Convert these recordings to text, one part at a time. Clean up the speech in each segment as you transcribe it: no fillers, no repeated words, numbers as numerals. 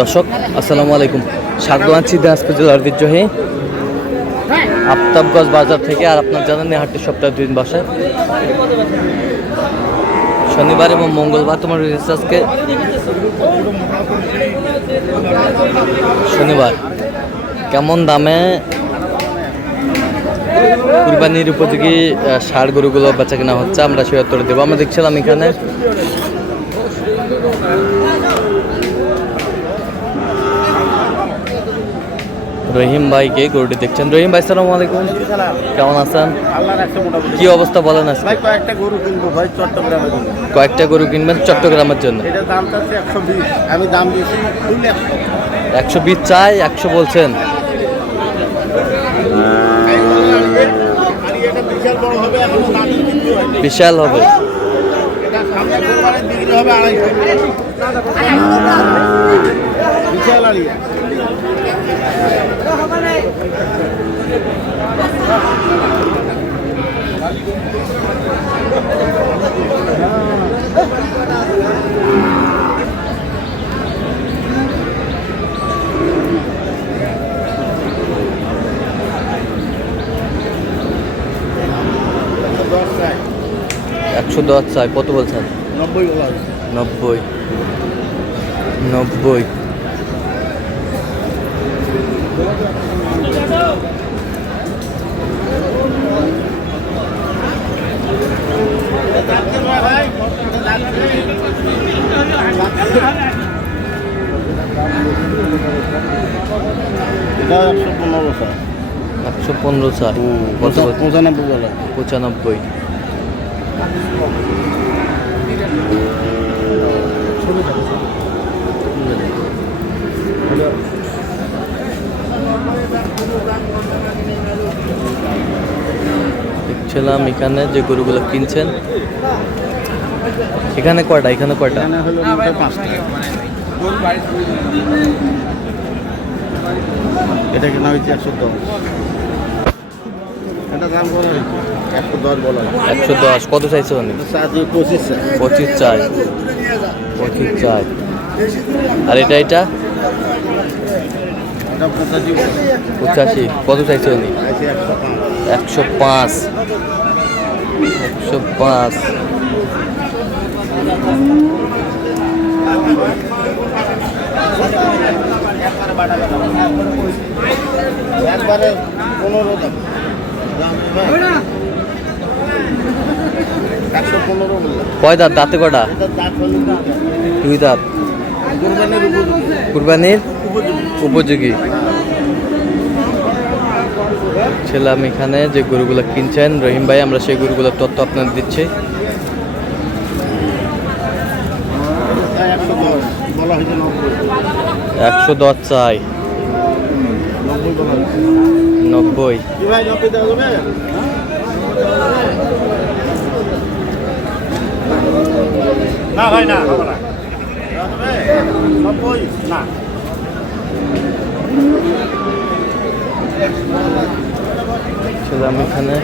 দর্শক আসসালামু আলাইকুম, স্বাগত আছি দিনাজপুর জেলার ঐতিহ্যবাহী আফতাবগঞ্জ বাজার থেকে। আর আপনার জানেন হাটটি সপ্তাহে 2 দিন বসে, শনিবার এবং মঙ্গলবার। তোমার আজকে শনিবার। কেমন দামে কুরবানির উপযোগী ষাঁড় গরুগুলো বেচা কেনা হচ্ছে আমরা সে উত্তর দেবো। আমরা দেখছিলাম এখানে রহিম ভাইকে গরুটি দেখছেন। রহিম ভাই সালাম আলাইকুম, কেমন আছেন? কি অবস্থা বলেন? কয়েকটা গরু কিনবেন চট্টগ্রামের জন্য। 120 চাই, 100 বলছেন। বিশাল হবে। একশো 10 চাই, কত বলছেন? 90। একশো 15 চাই, 95। দেখছিলাম এখানে যে গরুগুলো কিনছেন, এখানে কয়টা? এটা কেনা হয়েছে 110। এটা দাম কত হয়েছে? 110 বলা। 110 কত চাইছে? 25 চাই। আর এটা 85 কত চাইছে উনি? 105। একবারে 15 দাম। 115 কয় দাঁত? দাঁতে কটা? 2 দাঁত। কুরবানির উপযোগী। ছিলাম এখানে যে গরুগুলো কিনছেন রহিম ভাই, আমরা সেই গরুগুলোর তথ্য আপনাদের দিচ্ছি। 110 চাই। 90। না ভাই না, 90 না। ছিলাম এখানে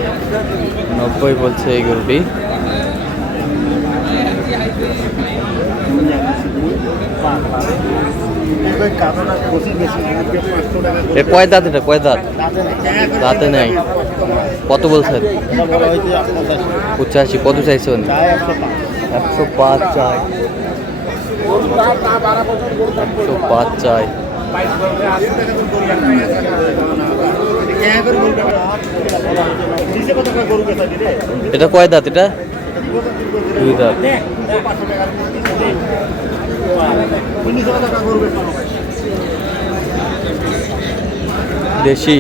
90 বলছে এই গরুটি। কয় দাঁত? এটা কয় দাঁত? দাঁতে নেই। কত বলছেন? 85 কত চাইছে উনি? 105 চাই। 105 চাই। এটা কয় দাঁত? এটা 2 দাঁত। দেশি।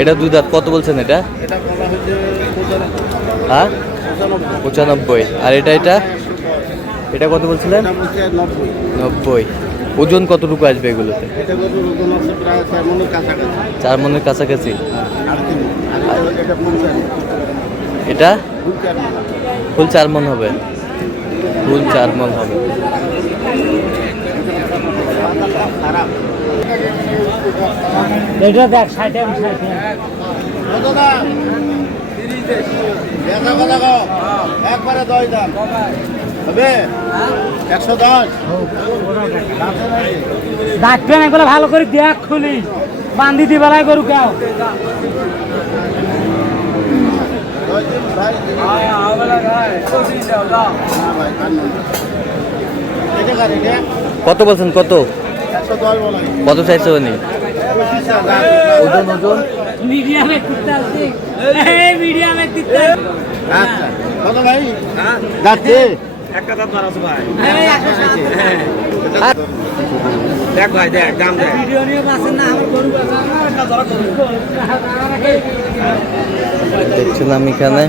এটা 2 দাঁত। কত বলছেন এটা? হ্যাঁ 95। আর এটা কত বলছিলেন? 90। ওজন কতটুকু আসবে এগুলোতে? 4 মনের কাছাকাছি। এটা ফুল 4 মন হবে। এটা দেখ 60 একবারে 10 দাম। হবে 110 ডাক্তার এগুলো ভালো করে দেখ খুলি বান্ধি দি বেলায় গরু কেউ কত বলছেন কত কত চাইছে উনি ওজন ওজন মিডিয়ামে কুত্তা আছে মিডিয়ামে কুত্তা আচ্ছা কত ভাই যাচ্ছে দেখ ভাই দেখ দাম দেখ ভিডিও নিয়ে বাসেন না আমার গরু দেখছিলাম এখানে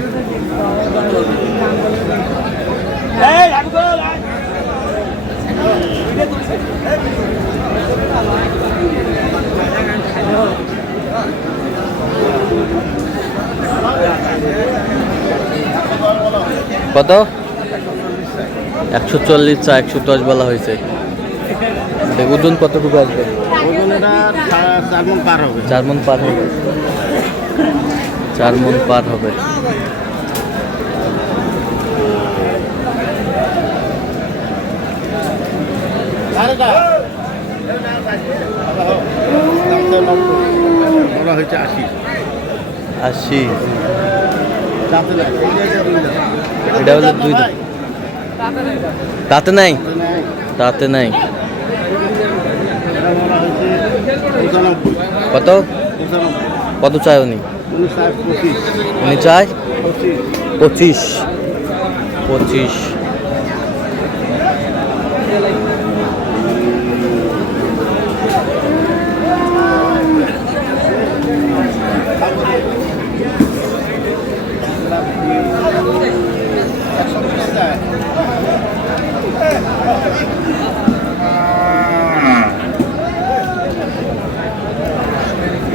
কত 140 চা 110 বলা হয়েছে ওজন কতটুকু আসবে ওজনটা 4 মণ পার হবে 4 মণ পার হবে 4 মণ পার হবে ওরা হয়েছে 80 80 যাতে না এটা হলো 2 দাঁতে নাই দাঁতে নাই কত কত চায় উনি উনি চায় 25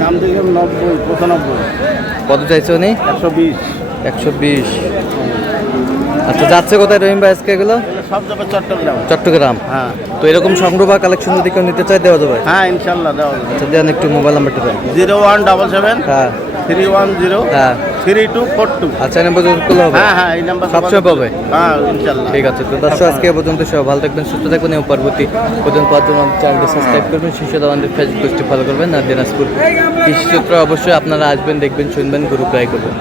দাম দেখলাম 90 95 কত চাইছে উনি 120 120 আচ্ছা যাচ্ছে কোথায় রহিম ভাই আজকে এগুলো সব যাবে চট্টগ্রাম চট্টগ্রাম হ্যাঁ তো এরকম সংগ্রহ বা কালেকশন যদি কেউ নিতে চায় দেওয়া যাবে হ্যাঁ ইনশাল্লাহ দেওয়া যাবে আচ্ছা দেন একটু মোবাইল নাম্বারটা দেন 0177 হ্যাঁ 310 হ্যাঁ 3242 আচ্ছা এই নাম্বার যোগাযোগ করলে হবে হ্যাঁ হ্যাঁ এই নাম্বার সবসময় পাবে হ্যাঁ ইনশাল্লাহ ঠিক আছে তো দর্শক আজকে এ পর্যন্ত সবাই ভালো থাকবেন সুস্থ থাকবেন এবং পরবর্তী পর্যন্ত পাওয়ার জন্য আমাদের চ্যানেলটি সাবস্ক্রাইব করবেন শীর্ষে আমাদের ফেসবুক পেজটি ফলো করবেন আর দিনাজপুর কৃষিচিত্র অবশ্যই আপনারা আসবেন দেখবেন শুনবেন গরু ক্রয় করবেন